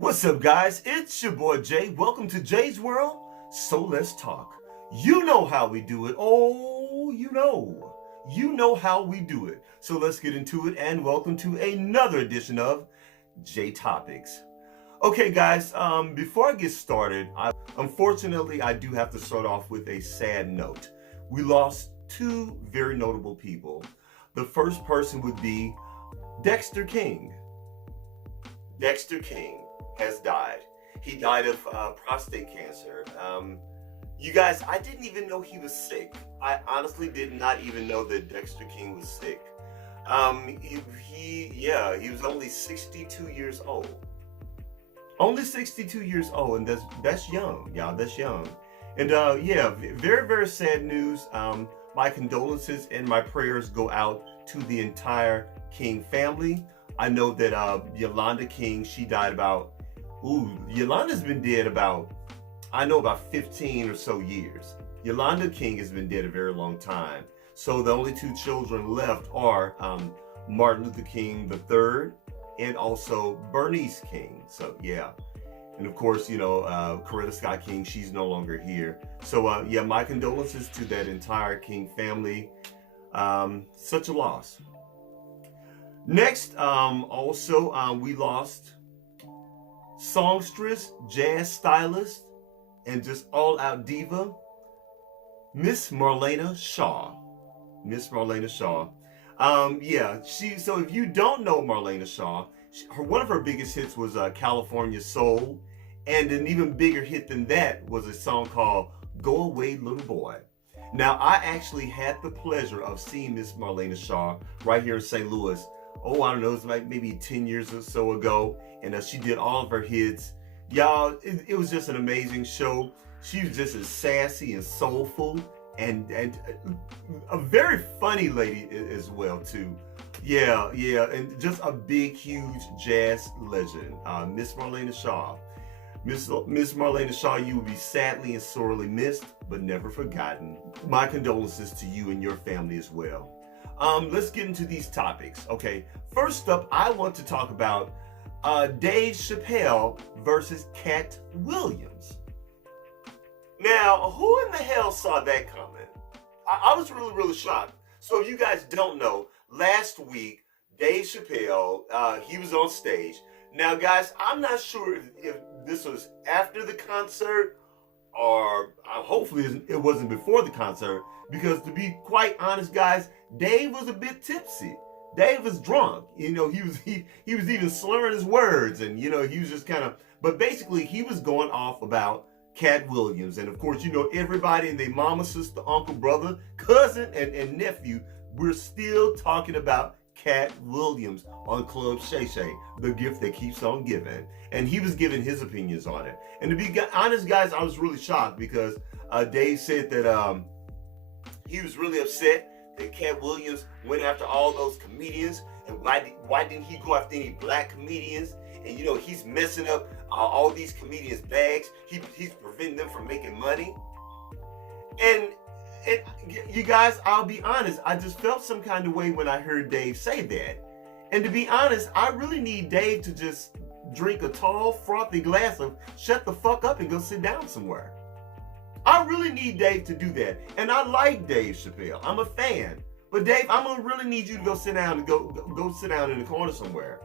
What's up, guys? It's your boy Jay. Welcome to Jay's World. So let's talk. You know how we do it. Oh, you know how we do it. So let's get into it and welcome to another edition of J Topics. Okay, guys, before I get started, unfortunately, I do have to start off with a sad note. We lost two very notable people. The first person would be Dexter King. Dexter King has died. He died of prostate cancer. You guys, I didn't even know he was sick. I honestly did not even know that Dexter King was sick. He was only 62 years old. Only 62 years old, and that's young, y'all. That's young. And very, very sad news. My condolences and my prayers go out to the entire King family. I know that Yolanda King, she died Yolanda's been dead about 15 or so years. Yolanda King has been dead a very long time. So the only two children left are Martin Luther King III and also Bernice King. So yeah. And of course, Coretta Scott King, she's no longer here. So my condolences to that entire King family. Such a loss. Next, we lost songstress, jazz stylist, and just all-out diva, Miss Marlena Shaw. So if you don't know Marlena Shaw, one of her biggest hits was California Soul, and an even bigger hit than that was a song called Go Away Little Boy. Now, I actually had the pleasure of seeing Miss Marlena Shaw right here in St. Louis. Oh, I don't know, it was like maybe 10 years or so ago, and she did all of her hits. Y'all, it was just an amazing show. She was just as sassy and soulful, and a very funny lady as well, too. Yeah, and just a big, huge jazz legend, Miss Marlena Shaw. Miss Marlena Shaw, you will be sadly and sorely missed, but never forgotten. My condolences to you and your family as well. Let's get into these topics. Okay, first up, I want to talk about Dave Chappelle versus Katt Williams. Now, who in the hell saw that coming? I was really, really shocked. So if you guys don't know, last week, Dave Chappelle, he was on stage. Now, guys, I'm not sure if this was after the concert or hopefully it wasn't before the concert, because to be quite honest, guys, Dave was a bit tipsy. Dave was drunk. He was even slurring his words, and he was just kind of, but basically he was going off about Katt Williams. And of course, everybody and their mama, sister, uncle, brother, cousin, and nephew, we're still talking about Katt Williams on Club Shay Shay, the gift that keeps on giving. And he was giving his opinions on it. And to be honest, guys, I was really shocked because Dave said that he was really upset that Katt Williams went after all those comedians, and why didn't he go after any black comedians? And he's messing up all these comedians' bags. He's preventing them from making money. And you guys, I'll be honest, I just felt some kind of way when I heard Dave say that. And to be honest, I really need Dave to just drink a tall, frothy glass of shut the fuck up and go sit down somewhere. I really need Dave to do that. And I like Dave Chappelle. I'm a fan. But Dave, I'm gonna really need you to go sit down and go sit down in the corner somewhere.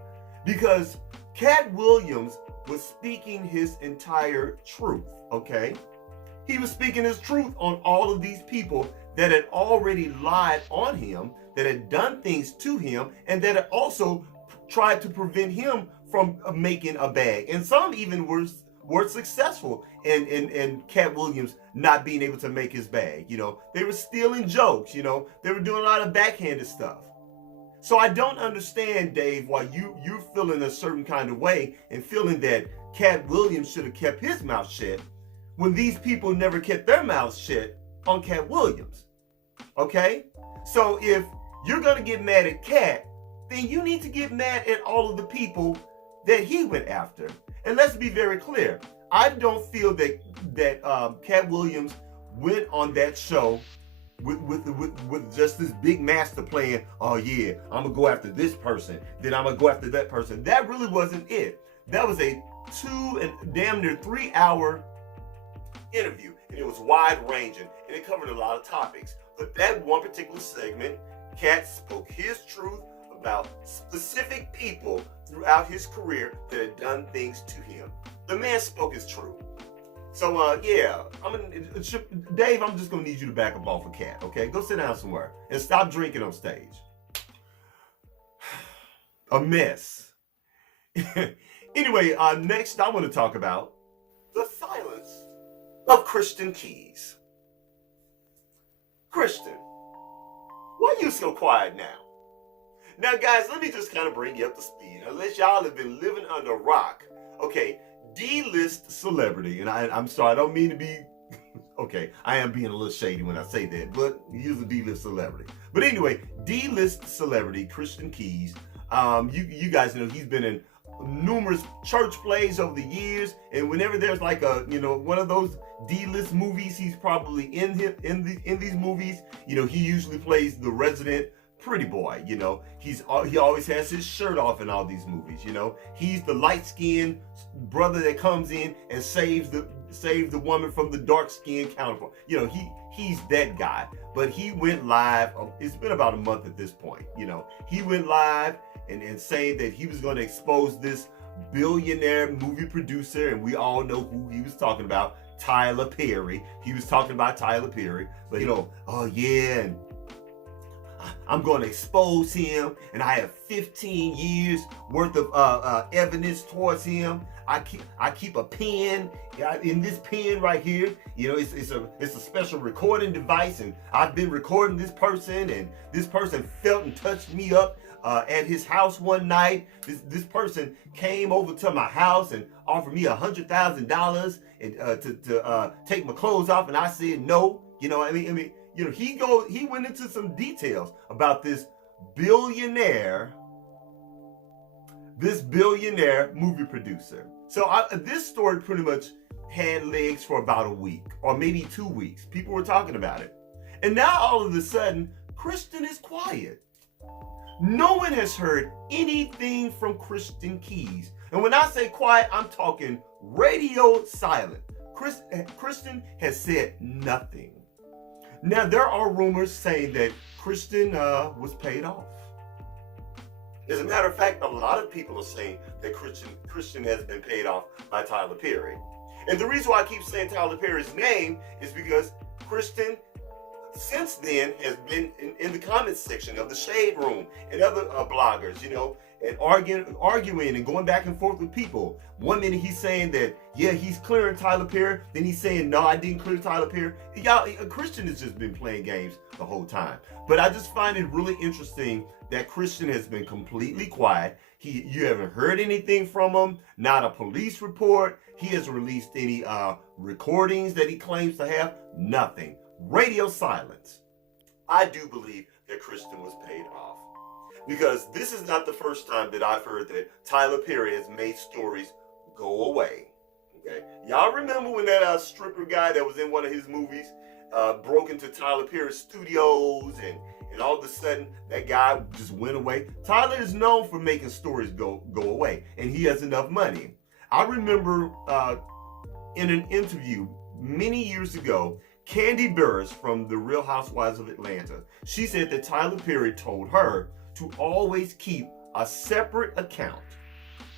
Because Katt Williams was speaking his entire truth, okay? He was speaking his truth on all of these people that had already lied on him, that had done things to him, and that had also tried to prevent him from making a bag. And some even were successful in Katt Williams not being able to make his bag. They were stealing jokes, they were doing a lot of backhanded stuff. So I don't understand, Dave, why you're feeling a certain kind of way and feeling that Katt Williams should have kept his mouth shut when these people never kept their mouths shut on Katt Williams. Okay? So if you're gonna get mad at Katt, then you need to get mad at all of the people that he went after. And let's be very clear. I don't feel that Katt Williams went on that show with just this big master plan. Oh yeah, I'm gonna go after this person, then I'm gonna go after that person. That really wasn't it. That was a 2 and damn near 3 hour interview, and it was wide ranging, and it covered a lot of topics. But that one particular segment, Katt spoke his truth about specific people throughout his career that had done things to him. The man spoke his truth. So yeah, Dave, I'm just gonna need you to back up off of Katt, okay? Go sit down somewhere and stop drinking on stage. A mess. Anyway, next I want to talk about the silence of Christian Keys. Christian, why are you so quiet now? Now, guys, let me just kind of bring you up to speed. Unless y'all have been living under a rock. Okay, D-list celebrity, and I'm sorry, I don't mean to be, okay, I am being a little shady when I say that, but he's a D-list celebrity. But anyway, D-list celebrity, Christian Keys, you guys know he's been in numerous church plays over the years, and whenever there's like a, one of those D-list movies, he's probably in these movies. He usually plays the resident pretty boy. He always has his shirt off in all these movies. He's the light-skinned brother that comes in and saves the woman from the dark-skinned counterpart. He's that guy. But he went live. It's been about a month at this point. He went live and saying that he was going to expose this billionaire movie producer, and we all know who he was talking about, Tyler Perry. He was talking about Tyler Perry, but oh yeah, and I'm going to expose him, and I have 15 years worth of evidence towards him. I keep a pen. In this pen right here, it's a special recording device, and I've been recording this person, and this person felt and touched me up at his house one night. This person came over to my house and offered me $100,000 and to take my clothes off, and I said no. He went into some details about this billionaire movie producer. So this story pretty much had legs for about a week or maybe 2 weeks. People were talking about it. And now all of a sudden, Christian is quiet. No one has heard anything from Christian Keys. And when I say quiet, I'm talking radio silent. Christian has said nothing. Now, there are rumors saying that Christian was paid off. As a matter of fact, a lot of people are saying that Christian has been paid off by Tyler Perry. And the reason why I keep saying Tyler Perry's name is because Christian, since then, has been in the comments section of the Shade Room and other bloggers, and arguing and going back and forth with people. One minute he's saying that, yeah, he's clearing Tyler Perry. Then he's saying, no, I didn't clear Tyler Perry. Y'all, Christian has just been playing games the whole time. But I just find it really interesting that Christian has been completely quiet. You haven't heard anything from him, not a police report. He hasn't released any recordings that he claims to have, nothing. Radio silence. I do believe that Christian was paid off, because this is not the first time that I've heard that Tyler Perry has made stories go away. Okay, y'all remember when that stripper guy that was in one of his movies broke into Tyler Perry's studios, and all of a sudden that guy just went away? Tyler is known for making stories go away, and he has enough money. I remember in an interview many years ago, Candy Burris from The Real Housewives of Atlanta, she said that Tyler Perry told her to always keep a separate account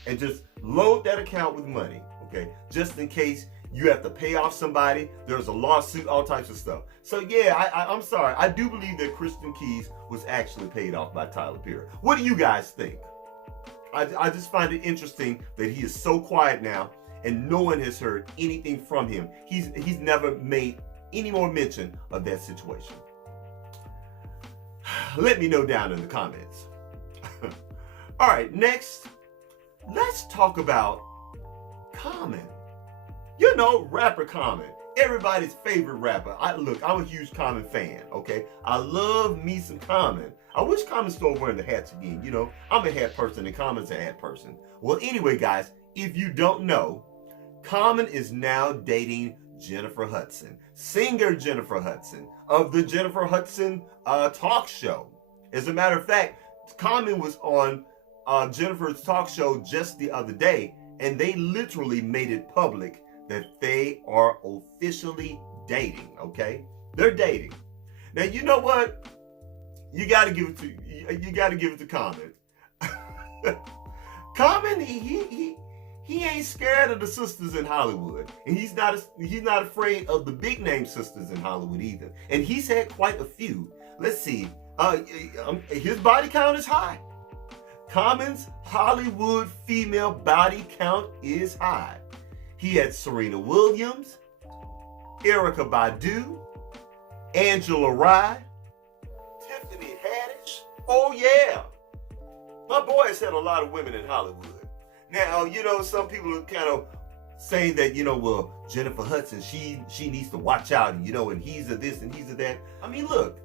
and just load that account with money, okay? Just in case you have to pay off somebody, there's a lawsuit, all types of stuff. So yeah, I'm sorry. I do believe that Christian Keys was actually paid off by Tyler Perry. What do you guys think? I just find it interesting that he is so quiet now and no one has heard anything from him. He's never made any more mention of that situation. Let me know down in the comments. All right, next, let's talk about Common. Rapper Common. Everybody's favorite rapper. I'm a huge Common fan, okay? I love me some Common. I wish Common started wearing the hats again. I'm a hat person and Common's a hat person. Well, anyway, guys, if you don't know, Common is now dating Jennifer Hudson, singer Jennifer Hudson of the Jennifer Hudson talk show. As a matter of fact, Common was on Jennifer's talk show just the other day, and they literally made it public that they are officially dating, okay? They're dating. Now, you know what? You got to give it to Common. Common, he ain't scared of the sisters in Hollywood, and he's not afraid of the big name sisters in Hollywood either. And he's had quite a few. Let's see. His body count is high. Common's Hollywood female body count is high. He had Serena Williams, Erykah Badu, Angela Rye, Tiffany Haddish. Oh yeah. My boy has had a lot of women in Hollywood. Now, you know, some people are kind of saying that, you know, well, Jennifer Hudson, she needs to watch out, and, you know, and he's a this and he's a that. I mean, look,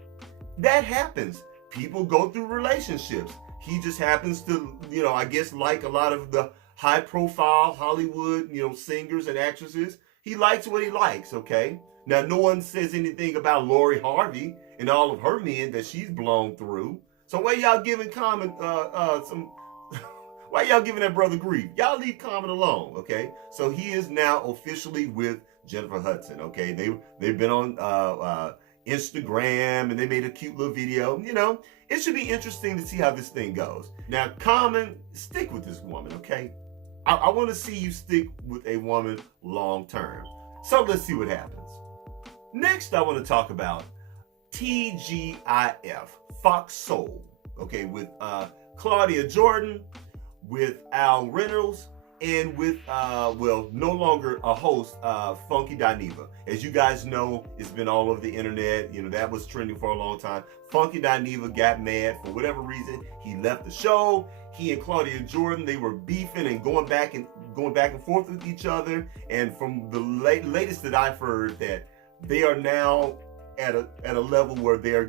that happens. People go through relationships. He just happens to, you know, I guess like a lot of the high profile Hollywood, you know, singers and actresses. He likes what he likes, okay? Now, no one says anything about Lori Harvey and all of her men that she's blown through. So why y'all giving Common why y'all giving that brother grief? Y'all leave Common alone, okay? So he is now officially with Jennifer Hudson, okay? They've been on Instagram, and they made a cute little video. You know, it should be interesting to see how this thing goes. Now, Common, stick with this woman, okay? I want to see you stick with a woman long term. So let's see what happens. Next, I want to talk about TGIF, Fox Soul, okay, with Claudia Jordan, with Al Reynolds, and with, well, no longer a host, Funky Dineva. As you guys know, it's been all over the internet. You know, that was trending for a long time. Funky Dineva got mad for whatever reason. He left the show. He and Claudia Jordan, they were beefing and going back and forth with each other. And from the latest that I've heard, that they are now at a level where they're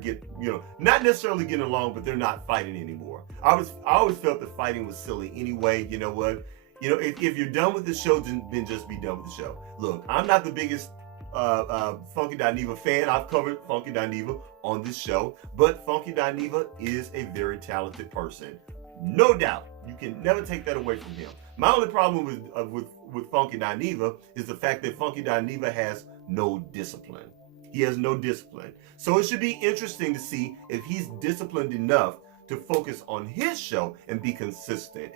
not necessarily getting along, but they're not fighting anymore. I always felt that fighting was silly anyway. You know what? You know, if you're done with the show, then just be done with the show. Look, I'm not the biggest Funky Dineva fan. I've covered Funky Dineva on this show, but Funky Dineva is a very talented person. No doubt. You can never take that away from him. My only problem with Funky Dineva is the fact that Funky Dineva has no discipline. He has no discipline. So it should be interesting to see if he's disciplined enough to focus on his show and be consistent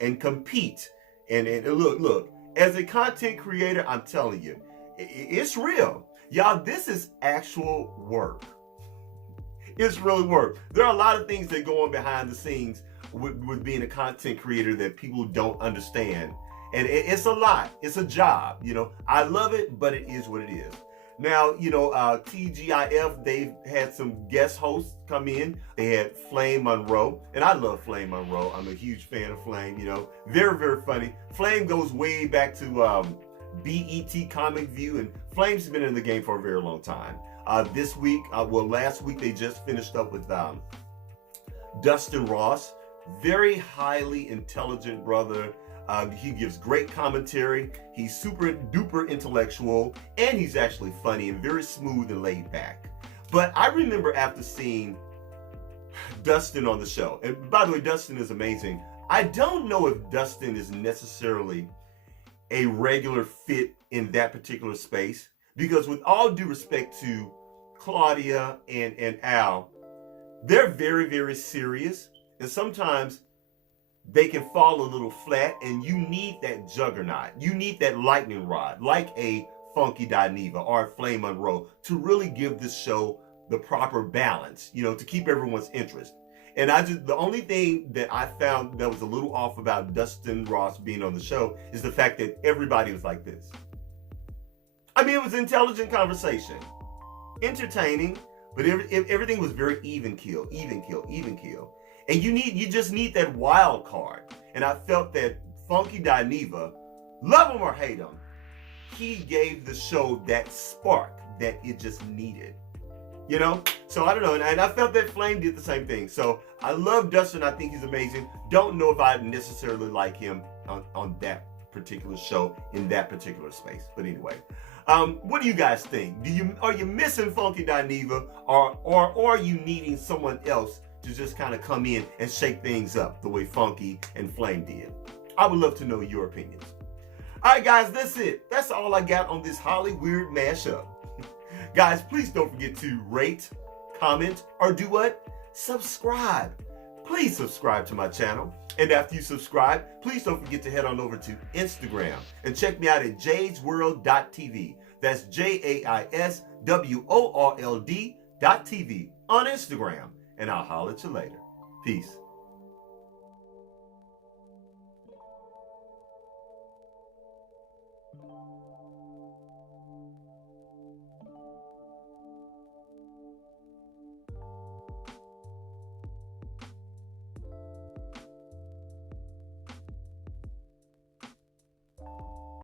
and compete. And look, as a content creator, I'm telling you, it's real. Y'all, this is actual work. It's really work. There are a lot of things that go on behind the scenes with being a content creator that people don't understand. And it's a lot. It's a job. You know, I love it, but it is what it is. Now, you know, TGIF, they've had some guest hosts come in. They had Flame Monroe, and I love Flame Monroe. I'm a huge fan of Flame, you know. Very, very funny. Flame goes way back to BET Comic View, and Flame's been in the game for a very long time. This week, last week, they just finished up with Dustin Ross. Very highly intelligent brother. He gives great commentary. He's super duper intellectual, and he's actually funny and very smooth and laid back. But I remember after seeing Dustin on the show, and by the way, Dustin is amazing. I don't know if Dustin is necessarily a regular fit in that particular space, because with all due respect to Claudia and Al, they're very, very serious, and sometimes they can fall a little flat, and you need that juggernaut. You need that lightning rod, like a Funky Dineva or a Flame Monroe, to really give this show the proper balance, you know, to keep everyone's interest. And the only thing that I found that was a little off about Dustin Ross being on the show is the fact that everybody was like this. I mean, it was intelligent conversation, entertaining, but everything was very even keel. And you just need that wild card. And I felt that Funky Dineva, love him or hate him, he gave the show that spark that it just needed. You know? So I don't know. And I felt that Flame did the same thing. So I love Dustin. I think he's amazing. Don't know if I necessarily like him on that particular show in that particular space. But anyway, what do you guys think? Are you missing Funky Dineva, or are you needing someone else to just kind of come in and shake things up the way Funky and Flame did? I would love to know your opinions. All right, guys, that's it. That's all I got on this HollyWEIRD Mashup. Guys, please don't forget to rate, comment, or do what? Subscribe. Please subscribe to my channel. And after you subscribe, please don't forget to head on over to Instagram and check me out at JaisWorldtv. That's JaisWorld.tv on Instagram. And I'll holler at you later. Peace.